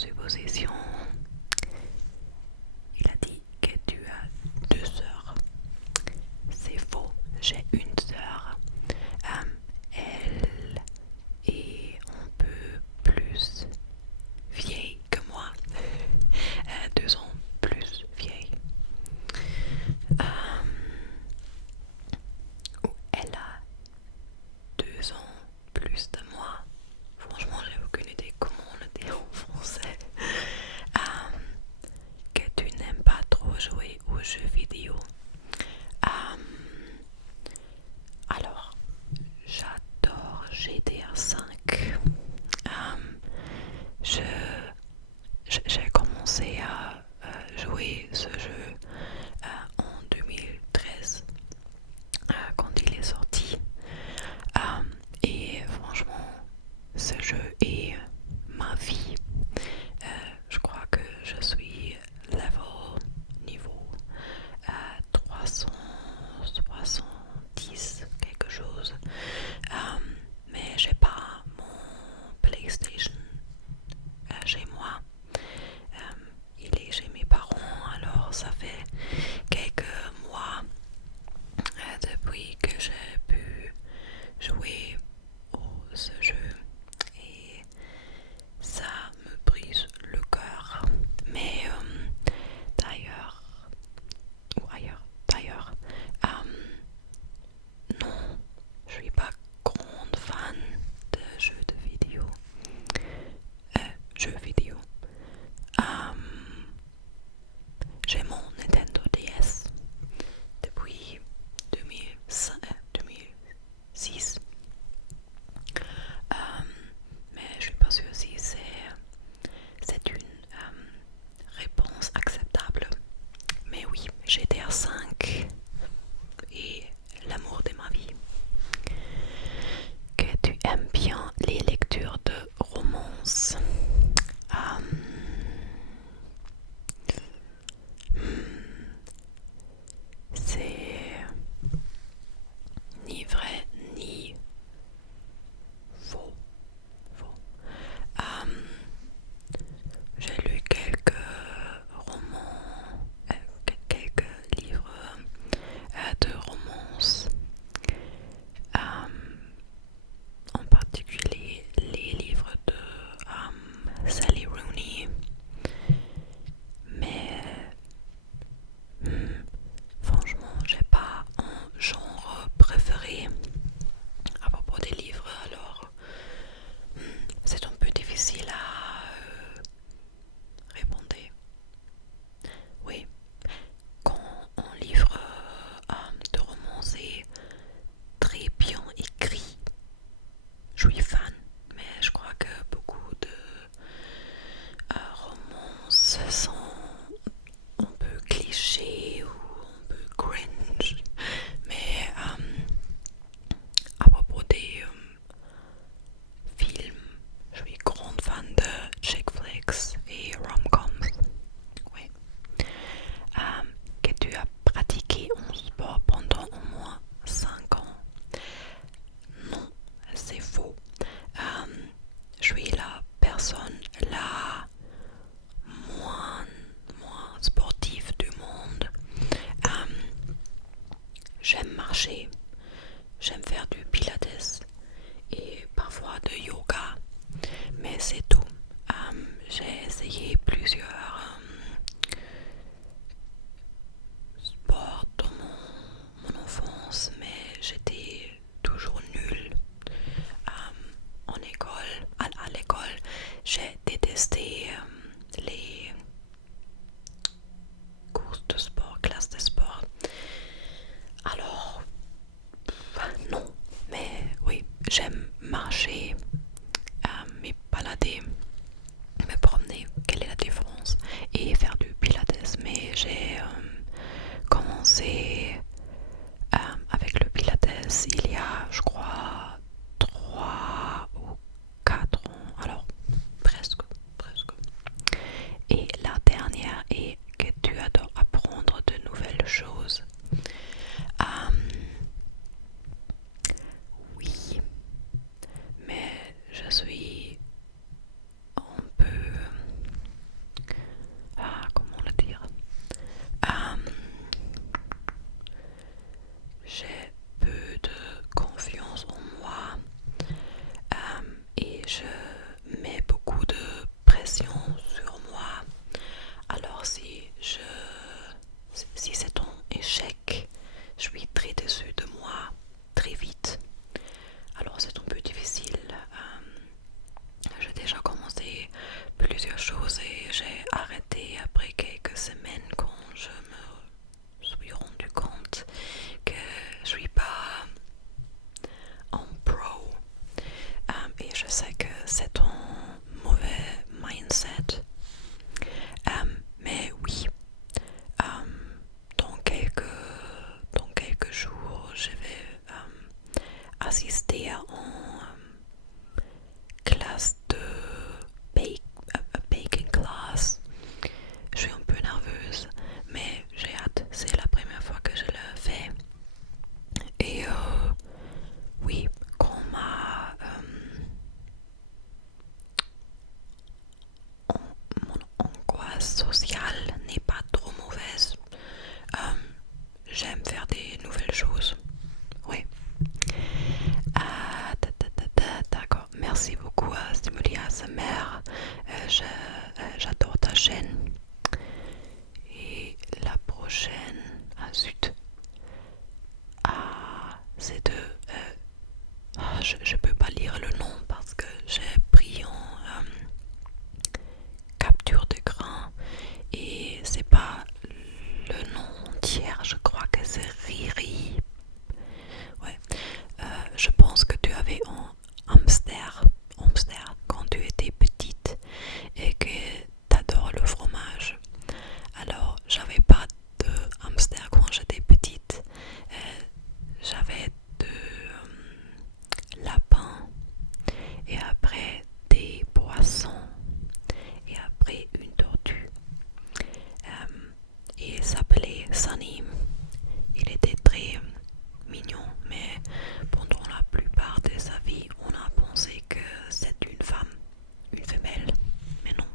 supposition. Il a dit que tu as 2 sœurs. C'est faux, j'ai une sœur. Elle est un peu plus vieille que moi. 2 ans plus vieille. Elle a 2 ans plus de moi. Franchement, j'ai aucune idée comment on le dit en français. Que tu n'aimes pas trop jouer aux jeux vidéo. Alors, j'adore GTA 5. J'ai commencé à jouer ce jeu en 2013 quand il est sorti. Et franchement, ce jeu est ma vie. Je crois que je suis niveau 370 quelque chose. Mais j'ai pas mon PlayStation chez moi. Il est chez mes parents, alors ça fait quelques mois depuis que j'ai pu jouer ce jeu et ça me brise le cœur. Mais d'ailleurs, non, je suis pas grande fan de jeux vidéo. Jeux vidéo. J'ai mon Nintendo DS depuis 2006. Mais je suis pas sûre si c'est une réponse acceptable. Mais oui, GTA 5 et l'amour de ma vie. Que tu aimes bien les lectures de romances. C'est ni vrai ni faux. J'ai lu quelques romans, quelques livres de romance, en particulier les livres de Sally Rooney. Mais franchement, j'ai pas un genre préféré à propos des livres, alors c'est un peu difficile à répondre. Oui, quand un livre de romance est très bien écrit, je suis fan, mais je crois que beaucoup de romances sont un peu clichés ou un peu cringe. Mais à propos des films, je suis grande fan de chick flicks et rom-coms. Oui. Que tu as pratiqué un sport pendant au moins 5 ans. Non, c'est faux. Je suis la personne la moins sportive du monde. J'aime marcher, j'aime faire du pilates et parfois de yoga, mais c'est tout. J'ai essayé plusieurs sports dans mon enfance, mais j'étais toujours nulle. En école, à l'école, j'ai détesté les courses de sport, classes de sport. Alors, non, mais oui, j'aime marcher, me balader, me promener, quelle est la différence, et faire du pilates. Mais j'ai commencé avec le pilates il y a, je crois, 3 ou 4 ans, alors presque. très déçue de moi très vite. Alors c'est un peu difficile. J'ai déjà commencé plusieurs choses et j'ai arrêté après quelques semaines quand je me suis rendu compte que je suis pas en pro. Et je sais que c'est un mauvais mindset. Mais oui, euh, dans quelques jours, je vais assister à une classe de baking class. Je suis un peu nerveuse, mais j'ai hâte. C'est la première fois que je le fais. Et oui, quand mon angoisse sociale n'est pas trop mauvaise, euh, j'aime faire des nouvelles choses. Oui. D'accord. Merci beaucoup à Stimuli ASMR. J'adore ta chaîne. Et la prochaine, zut. C'est de. Je peux pas lire le nom parce que j'ai pris en capture d'écran et c'est pas le nom entier. Je crois que c'est Riri. Ouais. Je pense que tu avais un hamster quand tu étais petite et que tu adores le fromage. Alors, j'avais pas de hamster quand j'étais petite. J'avais de lapins et après des poissons et après une tortue. Il s'appelait Sunny. Il était très mignon, mais pendant la plupart de sa vie, on a pensé que c'est une femme, une femelle, mais non.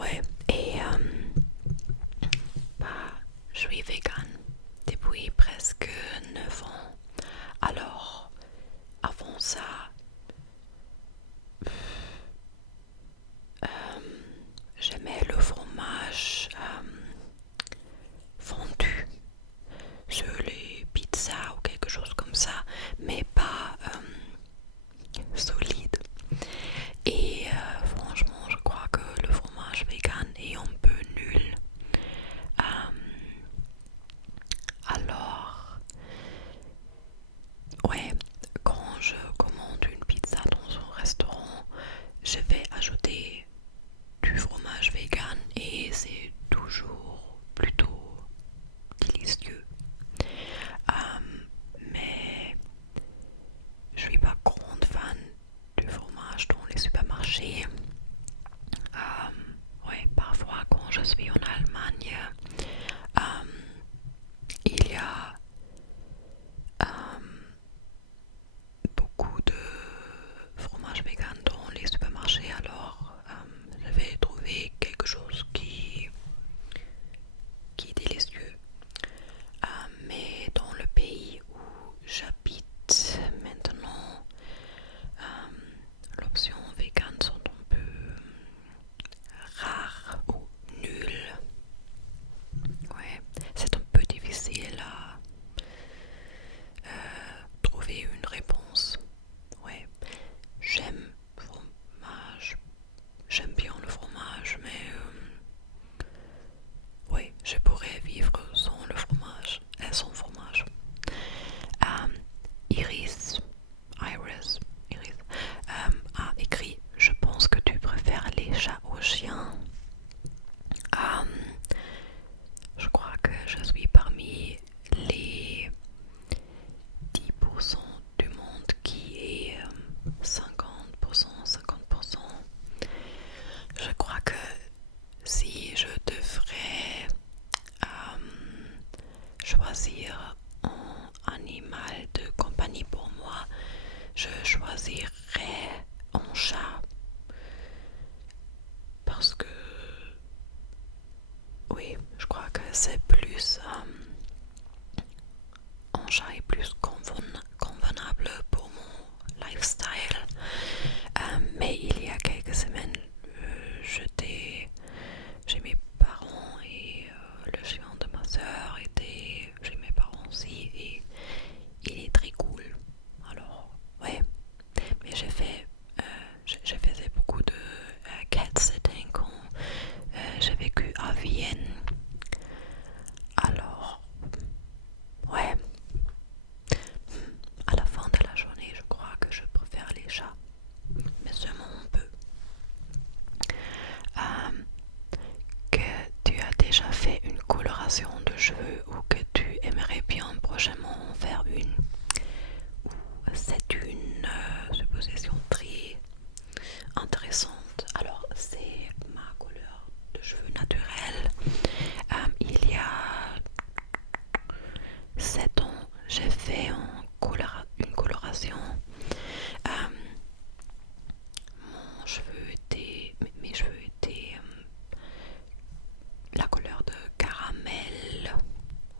Ouais, et je suis vegan depuis presque 9 ans. Alors, avant ça, j'aimais le fromage fondu sur les pizzas ou quelque chose comme ça, mais pas solide. Et franchement, je crois que le fromage vegan est un peu nul. Alors, ouais, quand je commande une pizza dans un restaurant, je vais ajouter du fromage vegan et c'est toujours plutôt délicieux. Mais je suis pas grande fan du fromage dans les supermarchés. Ouais, parfois quand je suis en Allemagne, il y a beaucoup de fromage vegan dans les supermarchés, alors je vais trouver quelque chose qui est délicieux. Mais dans le pays où j'habite maintenant, l'option vegan sont un peu rares ou nulles. Ouais, c'est un peu difficile à trouver une réponse. Ouais, fromage, j'aime bien le fromage, mais oui, je pourrais vivre sans le fromage et sans fromage. Iris a écrit: je pense que tu préfères les chats aux chiens. Je crois que je suis parmi les 10% du monde qui est 50%. Je crois que si je devrais choisir un animal de compagnie pour moi, je choisirais un chat parce que oui, je crois que c'est plus un chat est plus convenable pour mon lifestyle. Mais il y a quelques semaines, j'étais chez mes parents et le chien de ma soeur était chez mes parents intéressante. Alors, c'est ma couleur de cheveux naturelle. Il y a 7 ans, j'ai fait une coloration. Euh, mes cheveux étaient la couleur de caramel,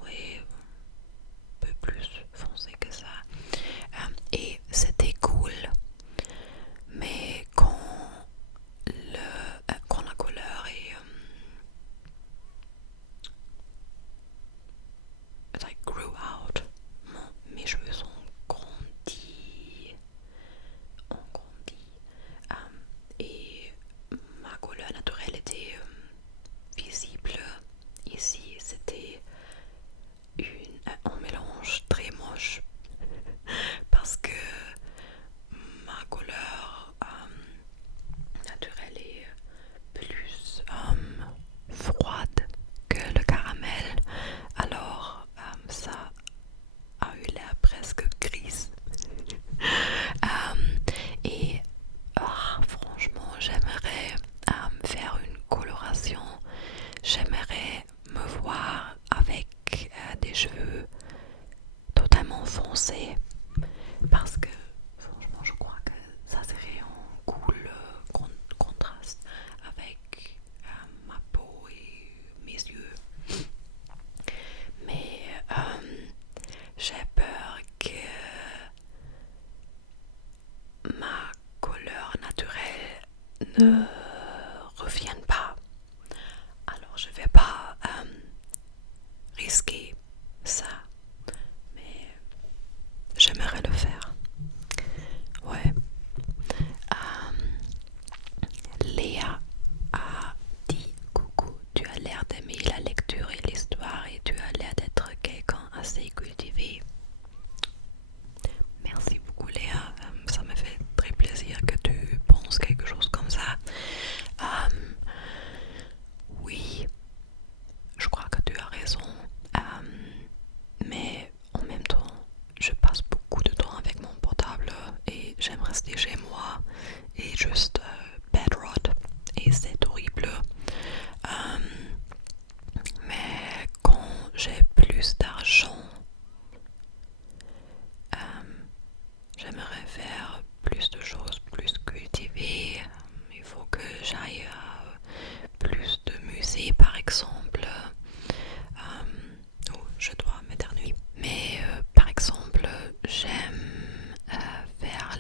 oui, un peu plus foncé que ça. Et c'était cool, mais quand la couleur est like grew out, mes cheveux sont ont grandi, et ma couleur naturelle était visible. Ici, c'était un mélange très moche parce que ma couleur naturelle est plus froide que le caramel, alors ça a eu l'air presque grise. Et franchement, j'aimerais faire une coloration. J'aimerais me voir avec des cheveux totalement foncés parce que franchement, je crois que ça serait un cool contraste avec ma peau et mes yeux. Mais j'ai peur que ma couleur naturelle ne revienne pas. Alors je vais pas risquer ça, mais j'aimerais le faire. Ouais. Léa a dit coucou, tu as l'air d'aimer la lecture et l'histoire et tu as l'air d'être quelqu'un assez cultivé. Merci beaucoup Léa, ça me fait très plaisir que tu penses quelque chose comme ça. Oui, je crois que tu as raison, mais en même temps, je passe beaucoup de temps avec mon portable et j'aime rester chez moi et juste bedrot et c'est horrible. Mais quand j'ai plus d'argent, j'aimerais faire plus de choses, plus cultivées. Il faut que j'aille à plus de musées par exemple. Où je dois m'éternuer. Mais par exemple, j'aime faire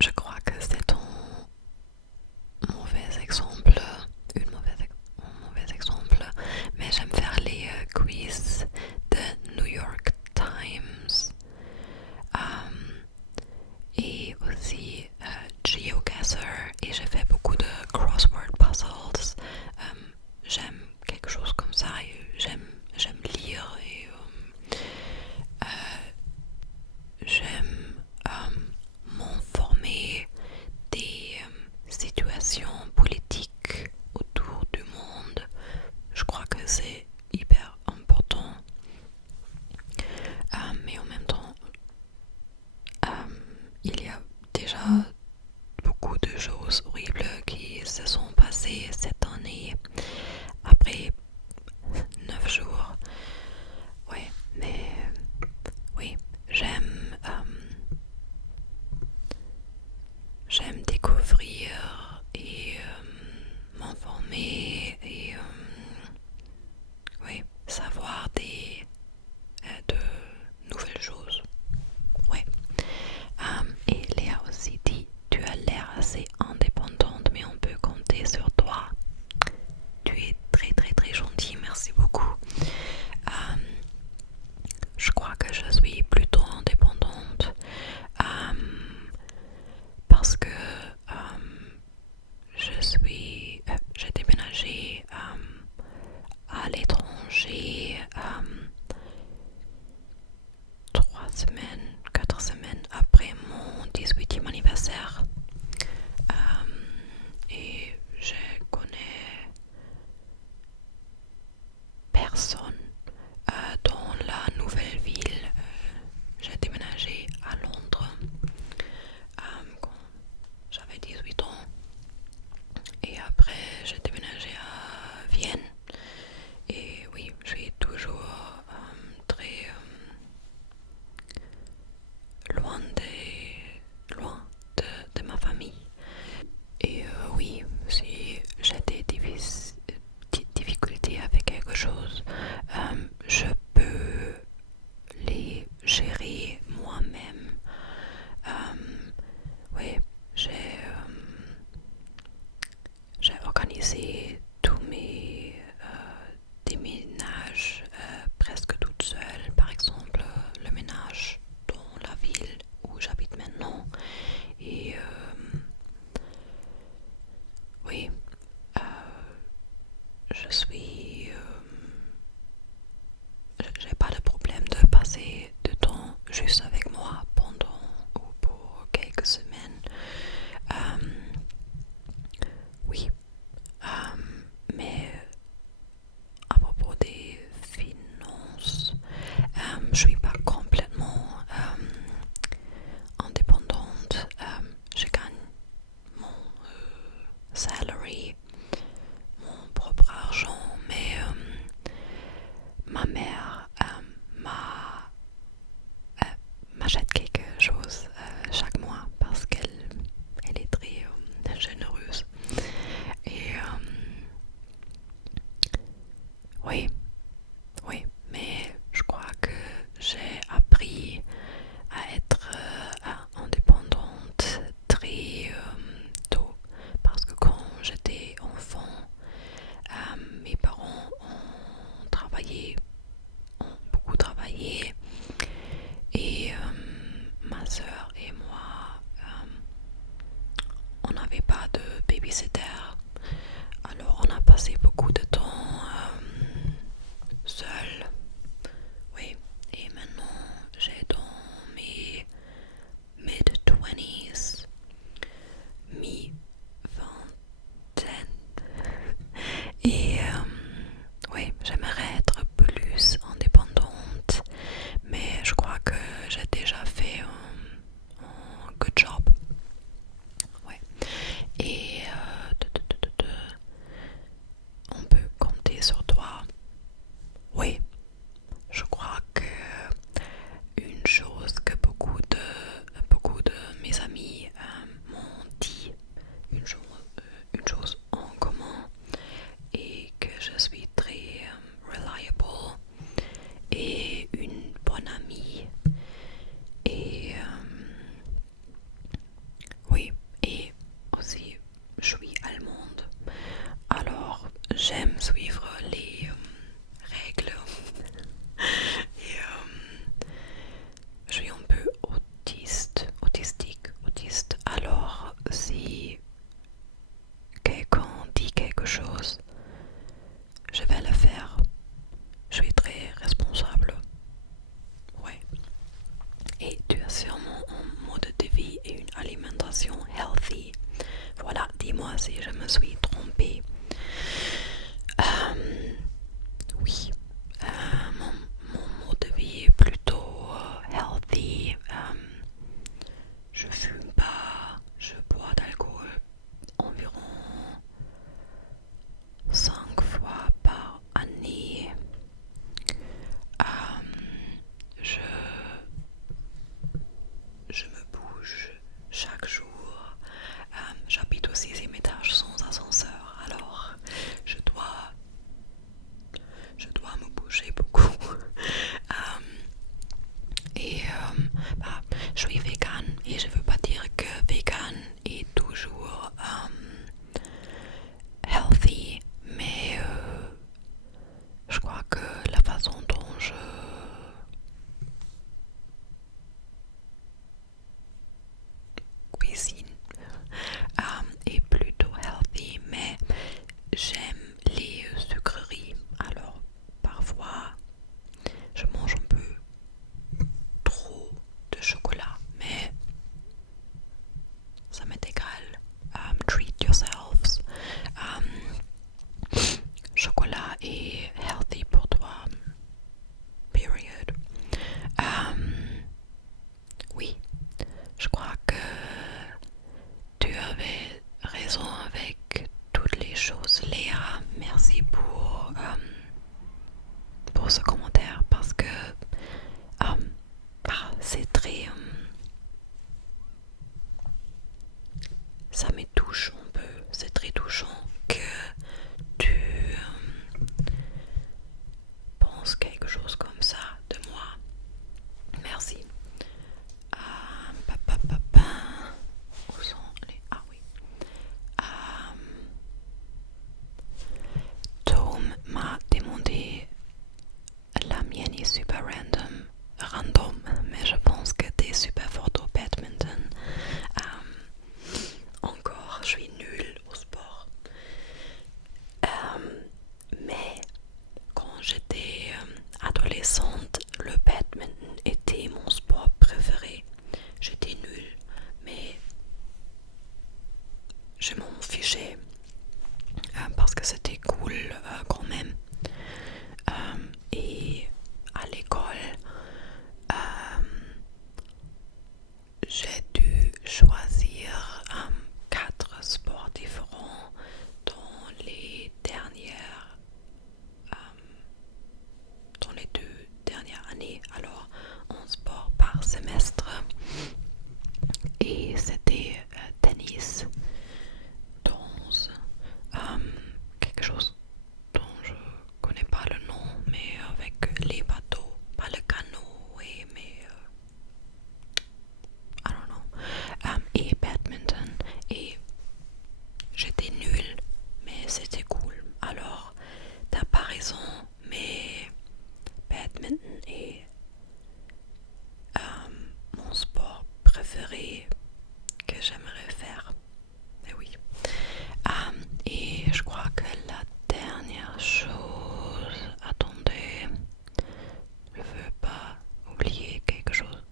je crois que c'est un mauvais exemple, un mauvais exemple, mais j'aime faire les quiz de New York Times et aussi GeoGuessr, et j'ai fait beaucoup de crossword puzzles. J'aime quelque chose comme ça et j'aime lire et j'aime m'informer des situations politiques autour du monde. Je crois que c'est hyper important. Mais en même temps, il y a déjà beaucoup de choses horribles qui se sont passées cette année. Après 9 jours. Ouais, mais oui, j'aime découvrir et m'informer et oui, savoir de nouvelles choses. Ouais. Et Léa aussi dit, tu as l'air assez indépendant organisé tous mes déménages presque toute seule. Par exemple, le ménage dans la ville où j'habite maintenant. Et oui, euh, je suis... j'ai pas de problème de passer du temps juste avec moi pendant ou pour quelques semaines. Euh, oui, mais à propos des finances, je suis pas complètement indépendante. Je gagne mon salary, mon propre argent, mais ma mère m'achète quelque chose chaque mois parce qu'elle est très généreuse. Et oui, oui, mais je crois que j'ai appris à être indépendante très tôt parce que quand j'étais enfant, mes parents ont travaillé, ont beaucoup travaillé et ma soeur et moi, on n'avait pas de babysitter. Alors on a passé beaucoup de temps seul. Oui, et maintenant j'ai dans mes mid-20s, mi-vingtaine. Et oui, j'aimerais être plus indépendante, mais je crois que j'ai déjà fait un good job. Ouais. Et on peut compter sur toi. Oui, je crois que une chose que beaucoup de mes amis m'ont dit, une chose en commun, et que je suis très reliable et une bonne amie. Et oui, et aussi je suis allemande. Alors j'aime suivre les règles. Et je suis un peu autiste. Alors si quelqu'un dit quelque chose, je vais le faire. Je suis très responsable. Ouais. Et tu as sûrement un mode de vie et une alimentation healthy. Voilà, dis-moi si je me suis trompée. Oui, mon mode de vie est plutôt healthy. Je fume pas, je bois d'alcool environ 5 fois par année. Je, je me bouge chaque jour. J'habite au 6e étage sans ascenseur. sujet parce que c'était cool quand même. Et à l'école, j'ai dû choisir 4 sports différents dans dans les 2 dernières années. Alors, un sport par semestre. Et c'était tennis, danse, quelque chose dont je connais pas le nom, mais avec les bateaux, pas le canot, mais I don't know, et badminton. Et j'étais nulle, mais c'était cool. Alors, t'as pas raison, mais badminton est mon sport préféré que j'aimerais faire. Mais oui. Et je crois que la dernière chose, attendez, je veux pas oublier quelque chose.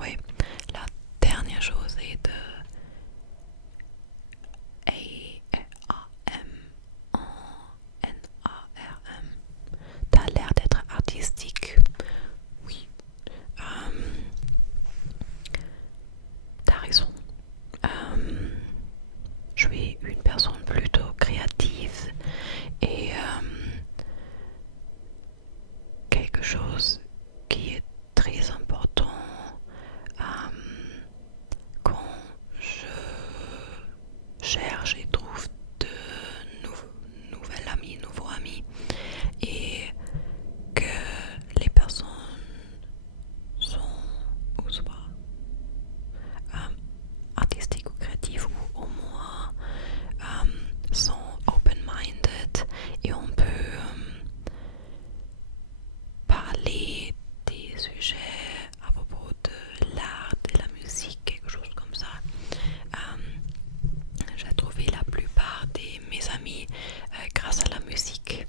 Oui, la dernière chose est de A-M-N-A-R-M. T'as l'air d'être artistique. Oui. T'as raison. Je suis une personne plutôt créative et quelque chose qui est très important quand je cherche et trouve de nouveaux amis et que les personnes sont ou soit artistiques ou créatives ou au moins sont open-minded et on peut parler des sujets à propos de l'art, de la musique, quelque chose comme ça. J'ai trouvé la plupart de mes amis grâce à la musique